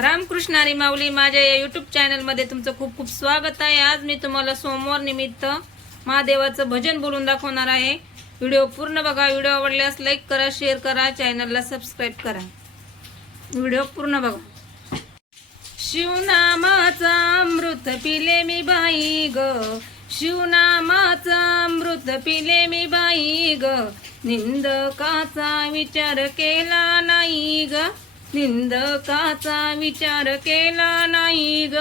रामकृष्ण आणि माऊली माझ्या या युट्यूब चॅनलमध्ये तुमचं खूप खूप स्वागत आहे. आज मी तुम्हाला सोमवार निमित्त महादेवाचं भजन बोलून दाखवणार आहे. व्हिडिओ पूर्ण बघा. व्हिडिओ आवडल्यास लाईक करा शेअर करा. चॅनलला सबस्क्राईब करा. व्हिडिओ पूर्ण बघा. शिवनामाचा अमृत पिले मी बाई ग. शिवनामाचा अमृत पिले मी बाई ग. निंदकाचा विचार केला नाही ग. निंदकाचा विचार केला नाही ग.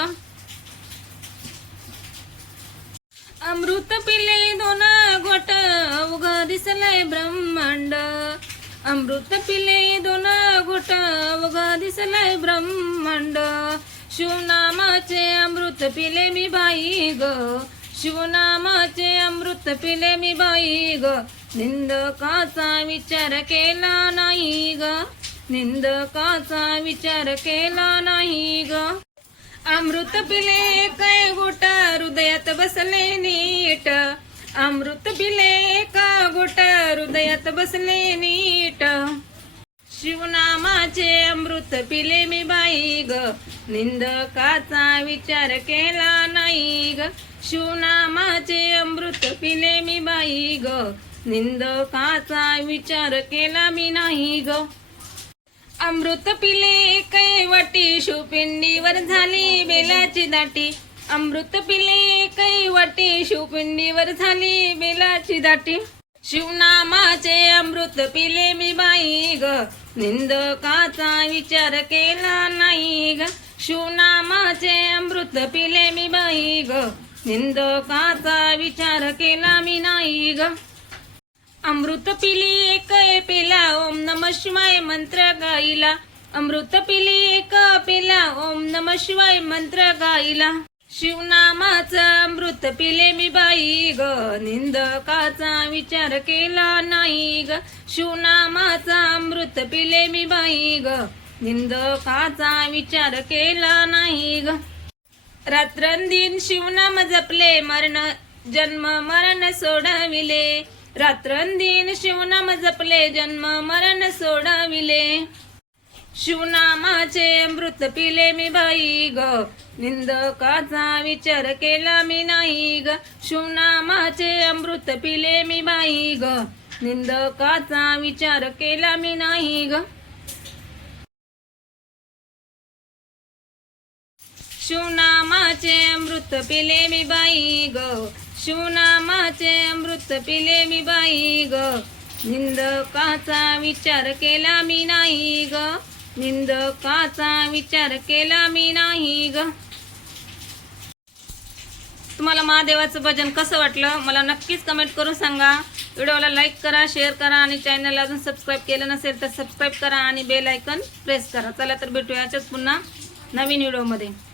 अमृत पिले दोन घोट उग दिसलंय ब्रह्मांड. अमृत पिले दोन घोट उग दिसलंय ब्रह्मांड. शिवनामाचे अमृत पिले मी बाई ग. शिवनामाचे अमृत पिले मी बाई ग. निंदकाचा विचार केला नाही ग. निंदकाचा विचार केला नाही ग. अमृत पिले काय गोट हृदयात बसले नीट. अमृत पिले का गोट हृदयात बसले नीट. शिवनामाचे अमृत पिले मी बाई ग. निंदकाचा विचार केला नाही ग. शिवनामाचे अमृत पिले मी बाई ग. निंदकाचा विचार केला मी नाही ग. अमृत पिले कैवटी शिवपिंडीवर झाली बेलाची दाटी. अमृत पिले कैवटी शिवपिंडीवर झाली बेलाची दाटी. शिवनामाचे अमृत पिले मी बाई ग. निंदकाचा विचार केला नाही ग. शिवनामाचे अमृत पिले मी बाई ग. निंदकाचा विचार केला मी नाही ग. अमृत पिली एक पिला ओम नम शिवाय मंत्र गाईला. अमृत पिली एक पिला ओम नम शिवाय मंत्र गाईला. शिवनामाचा अमृत पिले मी बाई ग निंदकाचा विचार केला नाही ग. शिवनामाचा अमृत पिले मी बाई ग निंदकाचा विचार केला नाही ग. रात्रंदिन शिवनाम जपले मरण जन्म मरण सोडविले. रात्रंदिन शिवनाम जपले जन्म मरण सोडविले. शिवनामाचे अमृत पिले मी बाई ग. निंदकाचा विचार केला मी नाही ग. शिवनामाचे अमृत पिले मी बाई ग. निंदकाचा विचार केला मी नाही ग. शिवनामाचे अमृत पिले मी बाई ग. शिवनामाचे अमृत पिले मी बाई ग. निंदकाचा विचार केला मी नाही ग. निंदकाचा विचार केला मी नाही ग. तुम्हाला महादेवाचं भजन कसं वाटलं? मला नक्कीच कमेंट करून सांगा. व्हिडिओला लाईक करा शेअर करा आणि चॅनलला अजून सबस्क्राईब केलं नसेल तर सबस्क्राईब करा आणि बेल आयकन प्रेस करा. चला तर भेटूया पुन्हा नवीन व्हिडिओमध्ये.